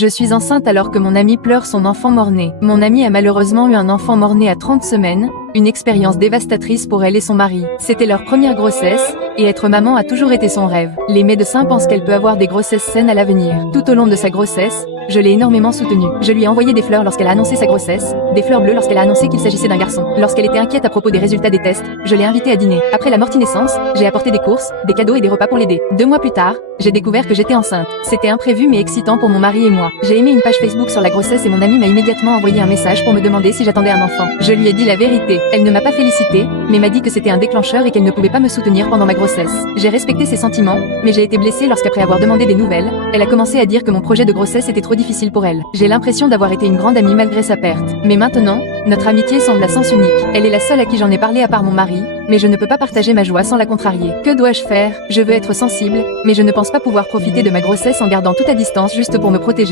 Je suis enceinte alors que mon amie pleure son enfant mort-né. Mon amie a malheureusement eu un enfant mort-né à 30 semaines, une expérience dévastatrice pour elle et son mari. C'était leur première grossesse, et être maman a toujours été son rêve. Les médecins pensent qu'elle peut avoir des grossesses saines à l'avenir. Tout au long de sa grossesse, je l'ai énormément soutenue. Je lui ai envoyé des fleurs lorsqu'elle a annoncé sa grossesse, des fleurs bleues lorsqu'elle a annoncé qu'il s'agissait d'un garçon. Lorsqu'elle était inquiète à propos des résultats des tests, je l'ai invitée à dîner. Après la mortinaissance, j'ai apporté des courses, des cadeaux et des repas pour l'aider. 2 mois plus tard, j'ai découvert que j'étais enceinte. C'était imprévu mais excitant pour mon mari et moi. J'ai aimé une page Facebook sur la grossesse et mon amie m'a immédiatement envoyé un message pour me demander si j'attendais un enfant. Je lui ai dit la vérité. Elle ne m'a pas félicité, mais m'a dit que c'était un déclencheur et qu'elle ne pouvait pas me soutenir pendant ma grossesse. J'ai respecté ses sentiments, mais j'ai été blessée lorsqu'après avoir demandé des nouvelles, elle a commencé à dire que mon projet de grossesse était trop difficile pour elle. J'ai l'impression d'avoir été une grande amie malgré sa perte. Mais maintenant, notre amitié semble à sens unique. Elle est la seule à qui j'en ai parlé à part mon mari, mais je ne peux pas partager ma joie sans la contrarier. Que dois-je faire? Je veux être sensible, mais je ne pense pas pouvoir profiter de ma grossesse en gardant tout à distance juste pour me protéger.